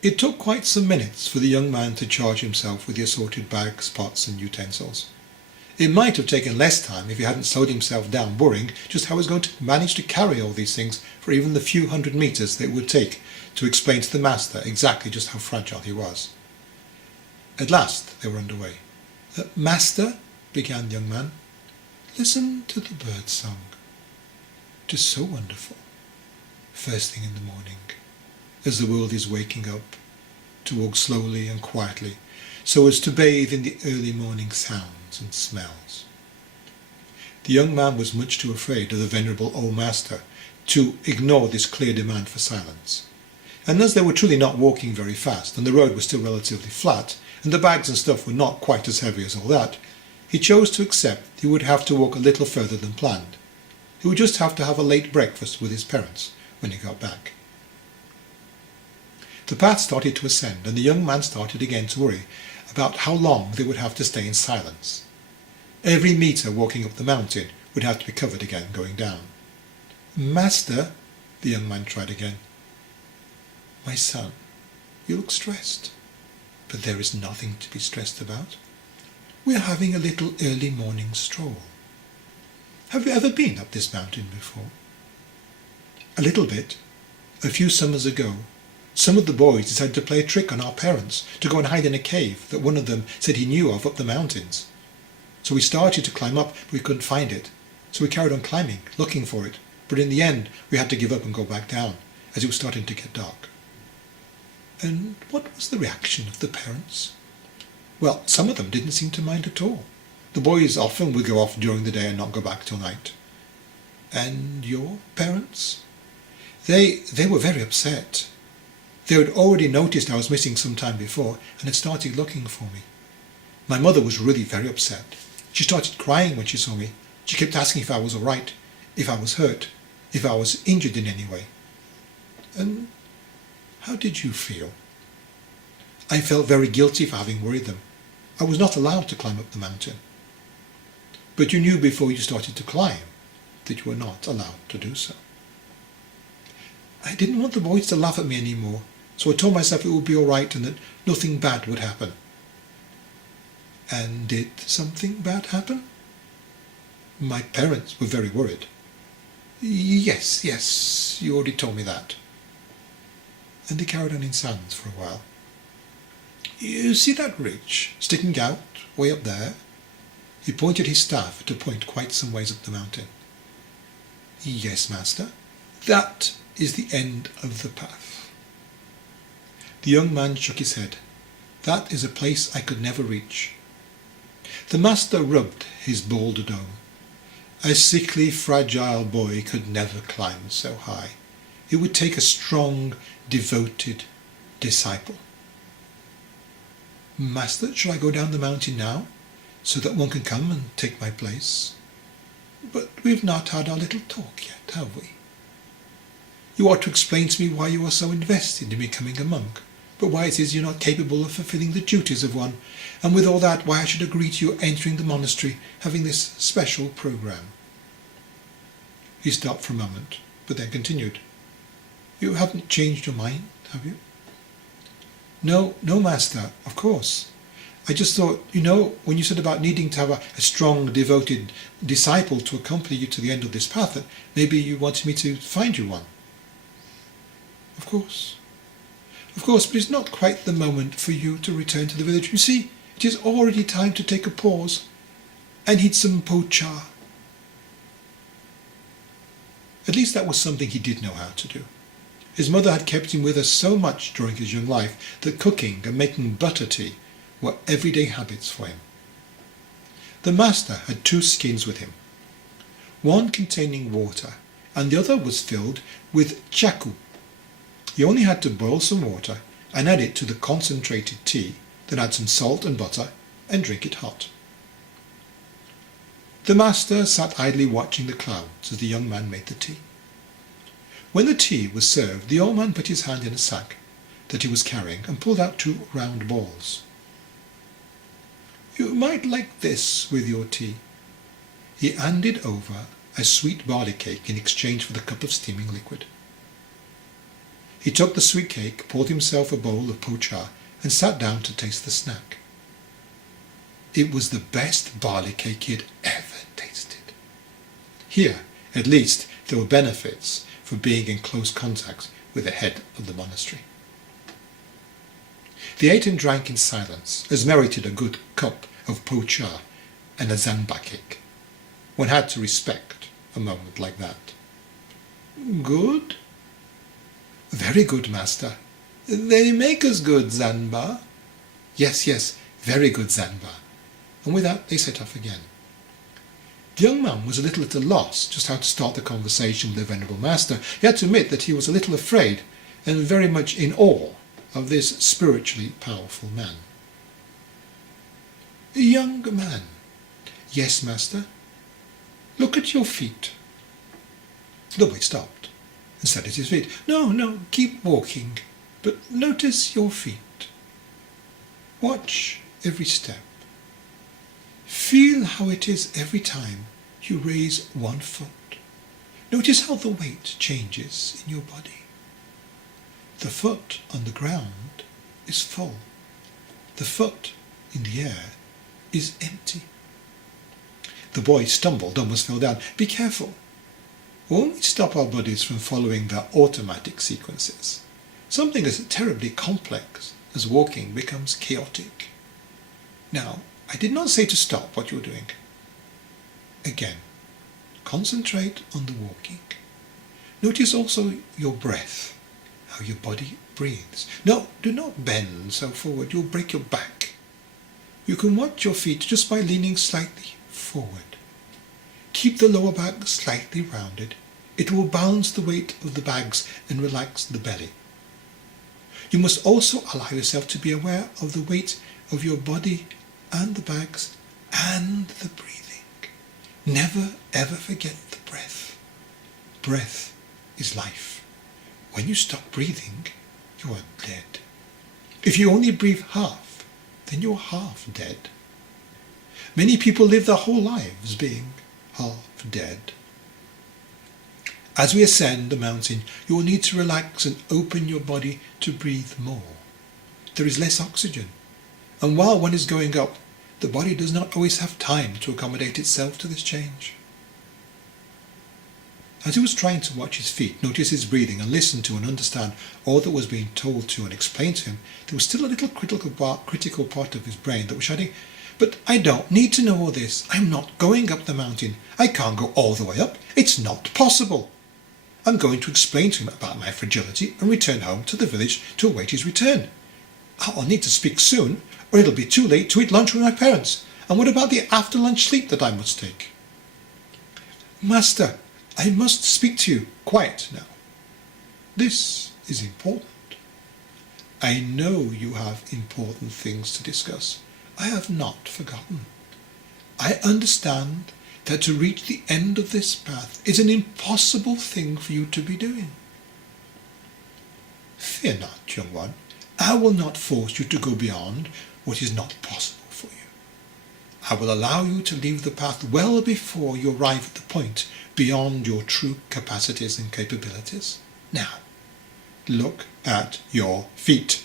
It took quite some minutes for the young man to charge himself with the assorted bags, pots and utensils. It might have taken less time if he hadn't slowed himself down, worrying just how he was going to manage to carry all these things for even the few hundred metres that it would take to explain to the master exactly just how fragile he was. At last they were underway. "Master," began the young man, "listen to the bird song. It is so wonderful, first thing in the morning, as the world is waking up, to walk slowly and quietly, so as to bathe in the early morning sounds and smells." The young man was much too afraid of the venerable old master to ignore this clear demand for silence. And as they were truly not walking very fast, and the road was still relatively flat, and the bags and stuff were not quite as heavy as all that, he chose to accept he would have to walk a little further than planned. He would just have to have a late breakfast with his parents when he got back. The path started to ascend, and the young man started again to worry about how long they would have to stay in silence. Every metre walking up the mountain would have to be covered again going down. "Master," the young man tried again. "My son, you look stressed, but there is nothing to be stressed about. We are having a little early morning stroll. Have you ever been up this mountain before?" "A little bit. A few summers ago, some of the boys decided to play a trick on our parents, to go and hide in a cave that one of them said he knew of up the mountains. So we started to climb up, but we couldn't find it. So we carried on climbing, looking for it, but in the end we had to give up and go back down, as it was starting to get dark." "And what was the reaction of the parents?" "Well, some of them didn't seem to mind at all. The boys often would go off during the day and not go back till night." "And your parents?" They were very upset. They had already noticed I was missing some time before and had started looking for me. My mother was really very upset. She started crying when she saw me. She kept asking if I was all right, if I was hurt, if I was injured in any way." "And how did you feel?" "I felt very guilty for having worried them. I was not allowed to climb up the mountain." "But you knew before you started to climb that you were not allowed to do so." "I didn't want the boys to laugh at me any more, so I told myself it would be all right and that nothing bad would happen." "And did something bad happen?" "My parents were very worried." Yes, you already told me that." And they carried on in silence for a while. "You see that ridge sticking out way up there?" He pointed his staff at a point quite some ways up the mountain. "Yes, master. That is the end of the path." The young man shook his head. "That is a place I could never reach." The master rubbed his bald dome. "A sickly, fragile boy could never climb so high. It would take a strong, devoted disciple." "Master, shall I go down the mountain now, so that one can come and take my place?" "But we've not had our little talk yet, have we?" "You ought to explain to me why you are so invested in becoming a monk, but why it is you're not capable of fulfilling the duties of one, and with all that why I should agree to you entering the monastery, having this special programme." He stopped for a moment, but then continued. "You haven't changed your mind, have you?" No, master, of course. I just thought, when you said about needing to have a strong, devoted disciple to accompany you to the end of this path, that maybe you wanted me to find you one." Of course, but it's not quite the moment for you to return to the village. You see, it is already time to take a pause and eat some po-cha." At least that was something he did know how to do. His mother had kept him with her so much during his young life that cooking and making butter tea were everyday habits for him. The master had 2 skins with him, one containing water and the other was filled with chaku. He only had to boil some water and add it to the concentrated tea, then add some salt and butter and drink it hot. The master sat idly watching the clouds as the young man made the tea. When the tea was served, the old man put his hand in a sack that he was carrying and pulled out 2 round balls. "You might like this with your tea." He handed over a sweet barley cake in exchange for the cup of steaming liquid. He took the sweet cake, poured himself a bowl of po-cha, and sat down to taste the snack. It was the best barley cake he had ever tasted. Here, at least, there were benefits for being in close contact with the head of the monastery. They ate and drank in silence, as merited a good cup of po-cha and a zanba cake. One had to respect a moment like that. Good? Very good, master. They make us good zanba. Yes, very good zanba. And with that they set off again. The young man was a little at a loss just how to start the conversation with the venerable master. He had to admit that he was a little afraid and very much in awe of this spiritually powerful man. Young man. Yes, master. Look at your feet. The boy stopped and sat at his feet. No, keep walking, but notice your feet. Watch every step. Feel how it is every time you raise one foot. Notice how the weight changes in your body. The foot on the ground is full. The foot in the air is empty. The boy stumbled, almost fell down. Be careful. When we stop our bodies from following their automatic sequences, something as terribly complex as walking becomes chaotic. Now, I did not say to stop what you're doing. Again, concentrate on the walking. Notice also your breath, how your body breathes. No, do not bend so forward, you'll break your back. You can watch your feet just by leaning slightly forward. Keep the lower back slightly rounded. It will balance the weight of the bags and relax the belly. You must also allow yourself to be aware of the weight of your body and the bags and the breathing. Never ever forget the breath. Breath is life. When you stop breathing, you are dead. If you only breathe half, then you're half dead. Many people live their whole lives being half dead. As we ascend the mountain, you will need to relax and open your body to breathe more. There is less oxygen, and while one is going up, the body does not always have time to accommodate itself to this change. As he was trying to watch his feet, notice his breathing, and listen to and understand all that was being told to and explained to him, there was still a little critical part of his brain that was shouting, "But I don't need to know all this. I'm not going up the mountain. I can't go all the way up. It's not possible." I'm going to explain to him about my fragility and return home to the village to await his return. I'll need to speak soon, or it'll be too late to eat lunch with my parents. And what about the after-lunch sleep that I must take? Master, I must speak to you. Quiet now. This is important. I know you have important things to discuss. I have not forgotten. I understand that to reach the end of this path is an impossible thing for you to be doing. Fear not, young one. I will not force you to go beyond what is not possible for you. I will allow you to leave the path well before you arrive at the point beyond your true capacities and capabilities. Now, look at your feet.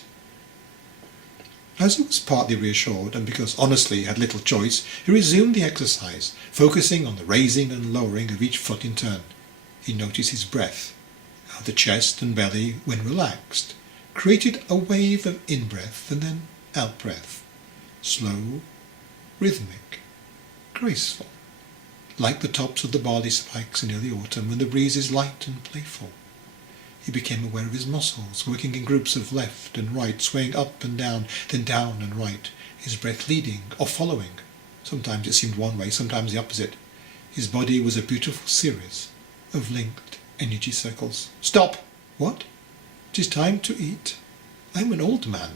As he was partly reassured, and because honestly he had little choice, he resumed the exercise, focusing on the raising and lowering of each foot in turn. He noticed his breath, how the chest and belly, when relaxed, created a wave of in-breath and then out-breath, slow, rhythmic, graceful, like the tops of the barley spikes in early autumn when the breeze is light and playful. He became aware of his muscles, working in groups of left and right, swaying up and down, then down and right, his breath leading or following. Sometimes it seemed one way, sometimes the opposite. His body was a beautiful series of linked energy circles. Stop! What? It is time to eat. I am an old man.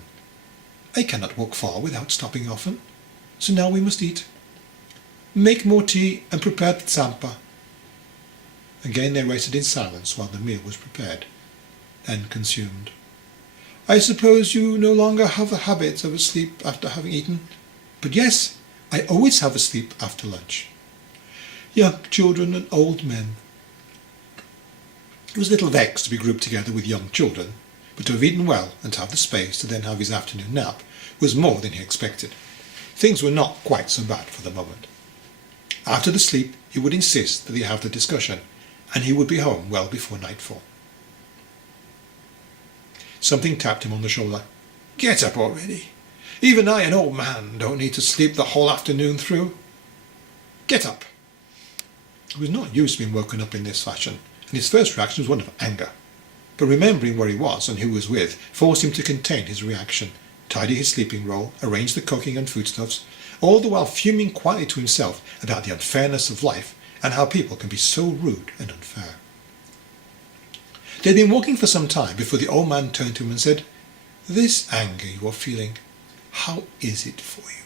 I cannot walk far without stopping often. So now we must eat. Make more tea and prepare the tsampa. Again they rested in silence while the meal was prepared and consumed. I suppose you no longer have the habit of a sleep after having eaten? But yes, I always have a sleep after lunch. Young children and old men. He was a little vexed to be grouped together with young children, but to have eaten well and to have the space to then have his afternoon nap was more than he expected. Things were not quite so bad for the moment. After the sleep, he would insist that he have the discussion, and he would be home well before nightfall. Something tapped him on the shoulder. "Get up already. Even I, an old man, don't need to sleep the whole afternoon through. Get up." He was not used to being woken up in this fashion, and his first reaction was one of anger. But remembering where he was and who he was with forced him to contain his reaction, tidy his sleeping roll, arrange the cooking and foodstuffs, all the while fuming quietly to himself about the unfairness of life and how people can be so rude and unfair. They had been walking for some time before the old man turned to him and said, "This anger you are feeling, how is it for you?"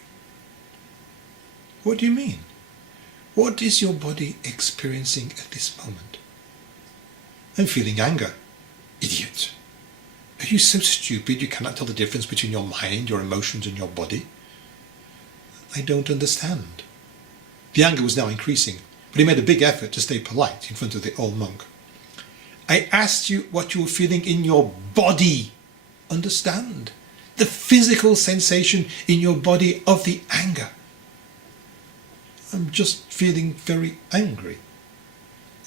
"What do you mean? What is your body experiencing at this moment?" "I'm feeling anger." "Idiot! Are you so stupid you cannot tell the difference between your mind, your emotions, and your body?" "I don't understand." The anger was now increasing, but he made a big effort to stay polite in front of the old monk. "I asked you what you were feeling in your body. Understand? The physical sensation in your body of the anger." "I'm just feeling very angry.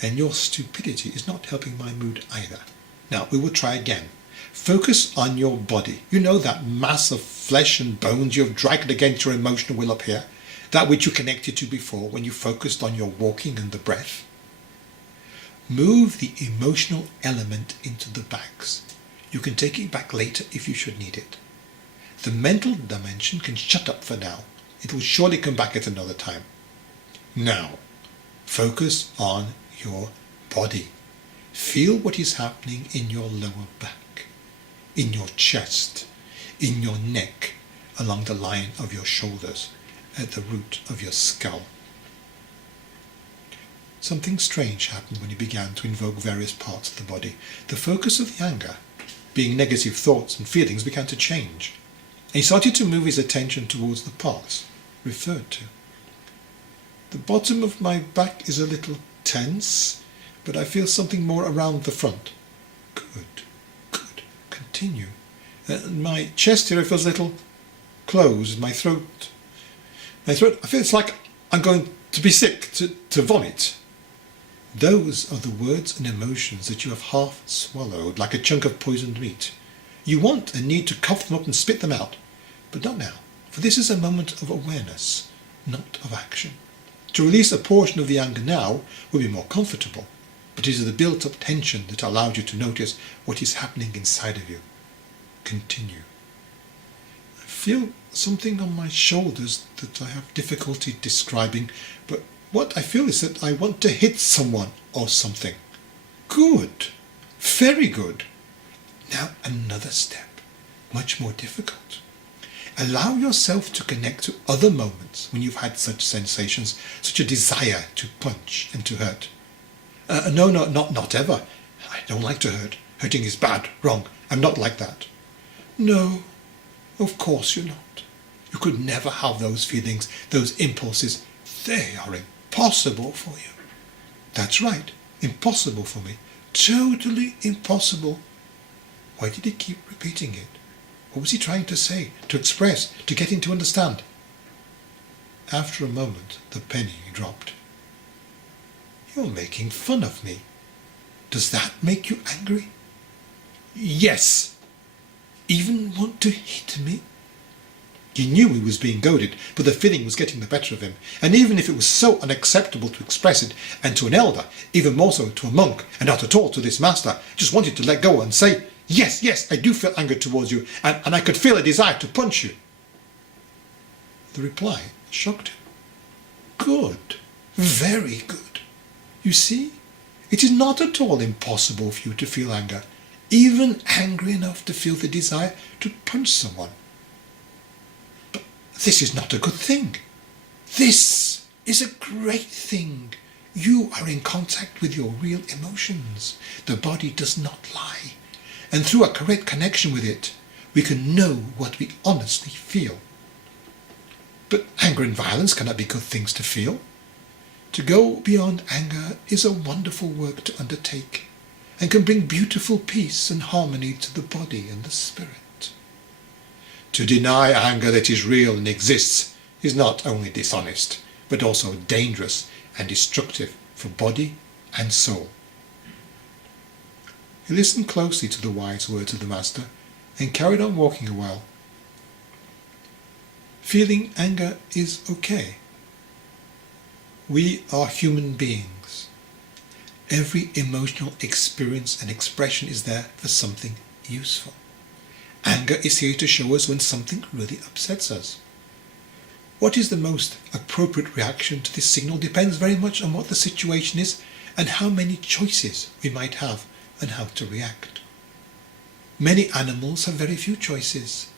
And your stupidity is not helping my mood either. Now, we will try again. Focus on your body. You know that mass of flesh and bones you have dragged against your emotional will up here? That which you connected to before when you focused on your walking and the breath? Move the emotional element into the bags. You can take it back later if you should need it. The mental dimension can shut up for now. It will surely come back at another time. Now, focus on your body. Feel what is happening in your lower back, in your chest, in your neck, along the line of your shoulders, at the root of your skull. Something strange happened when he began to invoke various parts of the body. The focus of the anger, being negative thoughts and feelings, began to change, and he started to move his attention towards the parts referred to. "The bottom of my back is a little tense, but I feel something more around the front." "Good, good. Continue." "My chest here feels a little closed. My throat, I feel it's like I'm going to be sick, to vomit." Those are the words and emotions that you have half swallowed, like a chunk of poisoned meat. You want and need to cough them up and spit them out, but not now, for this is a moment of awareness, not of action. To release a portion of the anger now will be more comfortable, but it is the built-up tension that allows you to notice what is happening inside of you. Continue. "I feel something on my shoulders that I have difficulty describing, but what I feel is that I want to hit someone or something." "Good. Very good. Now another step, much more difficult. Allow yourself to connect to other moments when you've had such sensations, such a desire to punch and to hurt." No, not ever. I don't like to hurt. Hurting is bad, wrong. I'm not like that." "No, of course you're not. You could never have those feelings, those impulses. They are impossible for you." "That's right, impossible for me. Totally impossible." Why did he keep repeating it? What was he trying to say, to express, to get him to understand? After a moment, the penny dropped. "You're making fun of me. Does that make you angry?" "Yes." "Even want to hit me?" He knew he was being goaded, but the feeling was getting the better of him, and even if it was so unacceptable to express it, and to an elder, even more so to a monk, and not at all to this master, just wanted to let go and say, yes, I do feel anger towards you, and I could feel a desire to punch you." The reply shocked him. "Good, very good. You see, it is not at all impossible for you to feel anger, even angry enough to feel the desire to punch someone. But this is not a good thing. This is a great thing. You are in contact with your real emotions. The body does not lie, and through a correct connection with it, we can know what we honestly feel. But anger and violence cannot be good things to feel. To go beyond anger is a wonderful work to undertake. and can bring beautiful peace and harmony to the body and the spirit. To deny anger that is real and exists is not only dishonest, but also dangerous and destructive for body and soul. He listened closely to the wise words of the Master and carried on walking a while. Feeling anger is okay. We are human beings. Every emotional experience and expression is there for something useful. Anger is here to show us when something really upsets us. What is the most appropriate reaction to this signal depends very much on what the situation is and how many choices we might have and how to react. Many animals have very few choices.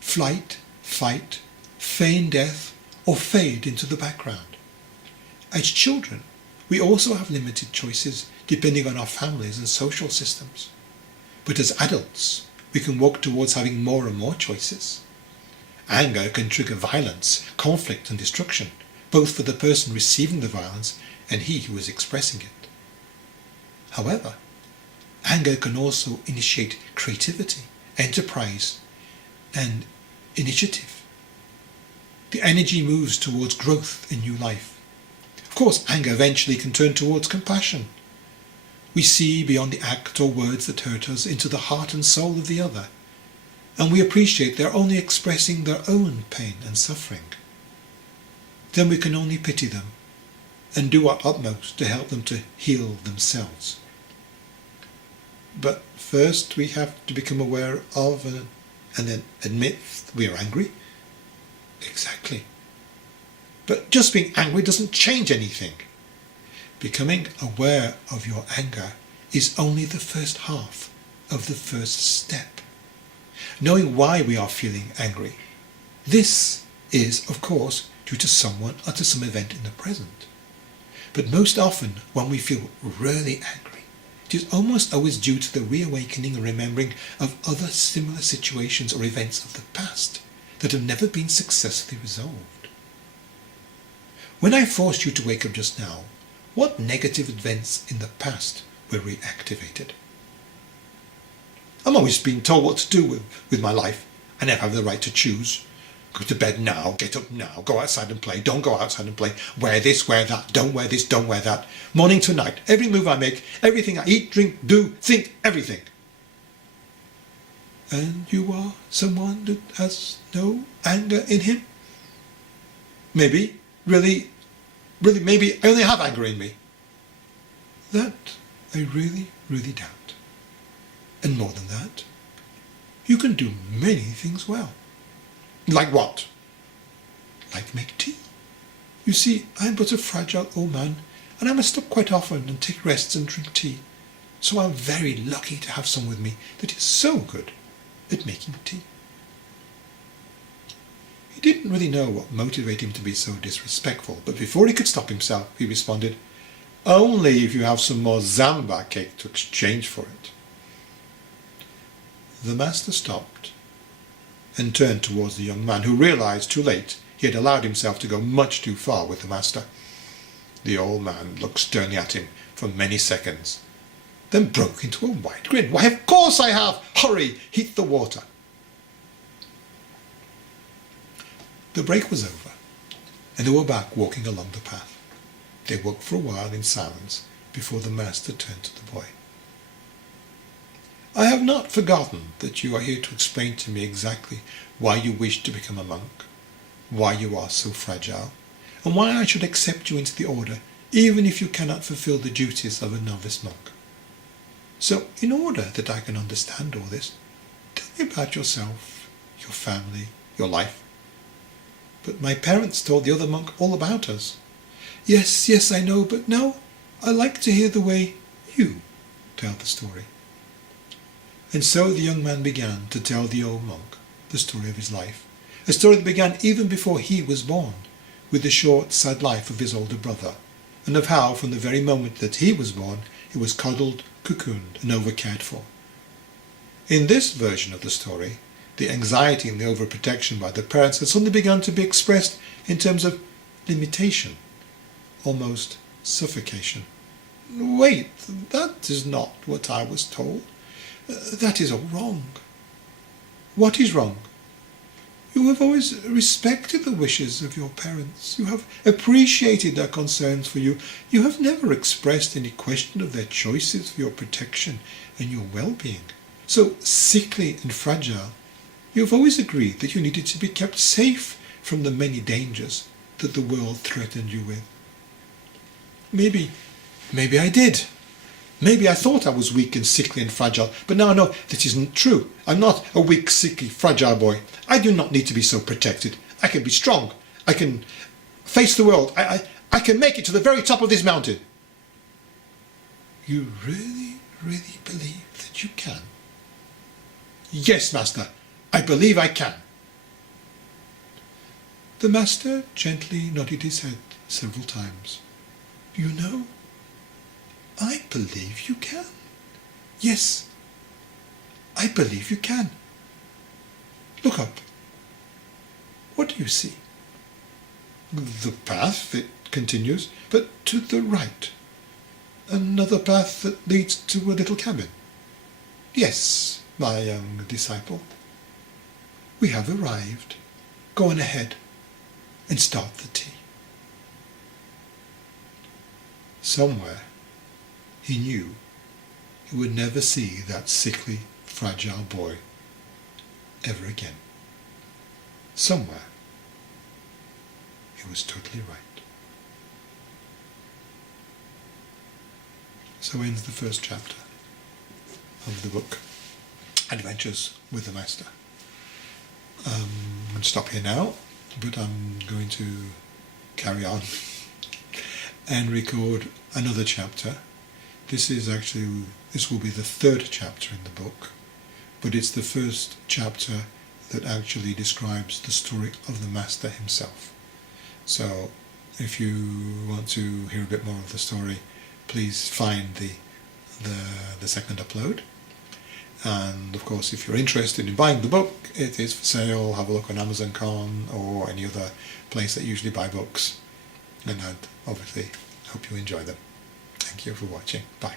Flight, fight, feign death, or fade into the background. As children, we also have limited choices depending on our families and social systems. But as adults, we can walk towards having more and more choices. Anger can trigger violence, conflict and destruction, both for the person receiving the violence and he who is expressing it. However, anger can also initiate creativity, enterprise and initiative. The energy moves towards growth in new life. Of course, anger eventually can turn towards compassion. We see beyond the act or words that hurt us into the heart and soul of the other, and we appreciate they're only expressing their own pain and suffering. Then we can only pity them and do our utmost to help them to heal themselves. But first we have to become aware of and then admit we are angry. Exactly. But just being angry doesn't change anything. Becoming aware of your anger is only the first half of the first step. Knowing why we are feeling angry. This is, of course, due to someone or to some event in the present. But most often, when we feel really angry, it is almost always due to the reawakening and remembering of other similar situations or events of the past that have never been successfully resolved. When I forced you to wake up just now, what negative events in the past were reactivated? I'm always being told what to do with my life. I never have the right to choose. Go to bed now, get up now, go outside and play, don't go outside and play, wear this, wear that, don't wear this, don't wear that. Morning to night, every move I make, everything I eat, drink, do, think, everything. And you are someone that has no anger in him? Maybe, really, maybe I only have anger in me. That I really, really doubt. And more than that, you can do many things well. Like what? Like make tea. You see, I'm but a fragile old man, and I must stop quite often and take rests and drink tea. So I'm very lucky to have someone with me that is so good at making tea. He didn't really know what motivated him to be so disrespectful, but before he could stop himself, he responded, "Only if you have some more zamba cake to exchange for it." The Master stopped and turned towards the young man, who realized too late he had allowed himself to go much too far with the Master. The old man looked sternly at him for many seconds, then broke into a wide grin. "Why, of course I have! Hurry, heat the water." The break was over, and they were back walking along the path. They walked for a while in silence before the Master turned to the boy. "I have not forgotten that you are here to explain to me exactly why you wish to become a monk, why you are so fragile, and why I should accept you into the order, even if you cannot fulfill the duties of a novice monk. So, in order that I can understand all this, tell me about yourself, your family, your life." "But my parents told the other monk all about us." Yes, I know, but now I like to hear the way you tell the story." And so the young man began to tell the old monk the story of his life, a story that began even before he was born, with the short, sad life of his older brother, and of how, from the very moment that he was born, he was coddled, cocooned, and over-cared for. In this version of the story, the anxiety and the overprotection by the parents had suddenly begun to be expressed in terms of limitation, almost suffocation. Wait, that is not what I was told. That is all wrong. What is wrong? You have always respected the wishes of your parents. You have appreciated their concerns for you. You have never expressed any question of their choices for your protection and your well-being. So sickly and fragile, you have always agreed that you needed to be kept safe from the many dangers that the world threatened you with. Maybe I did. Maybe I thought I was weak and sickly and fragile, but now I know that isn't true. I'm not a weak, sickly, fragile boy. I do not need to be so protected. I can be strong. I can face the world. I can make it to the very top of this mountain. You really, really believe that you can? Yes, Master. I believe I can. The Master gently nodded his head several times. You know, I believe you can. Yes, I believe you can. Look up. What do you see? The path, it continues, but to the right. Another path that leads to a little cabin. Yes, my young disciple. We have arrived. Go on ahead and start the tea. Somewhere he knew he would never see that sickly, fragile boy ever again. Somewhere he was totally right. So ends the first chapter of the book, Adventures with the Master. I'm going to stop here now, but I'm going to carry on and record another chapter. This will be the third chapter in the book, but it's the first chapter that actually describes the story of the Master himself. So if you want to hear a bit more of the story, please find the second upload. And of course, if you're interested in buying the book, it is for sale. Have a look on Amazon.com or any other place that you usually buy books. And I'd obviously hope you enjoy them. Thank you for watching. Bye.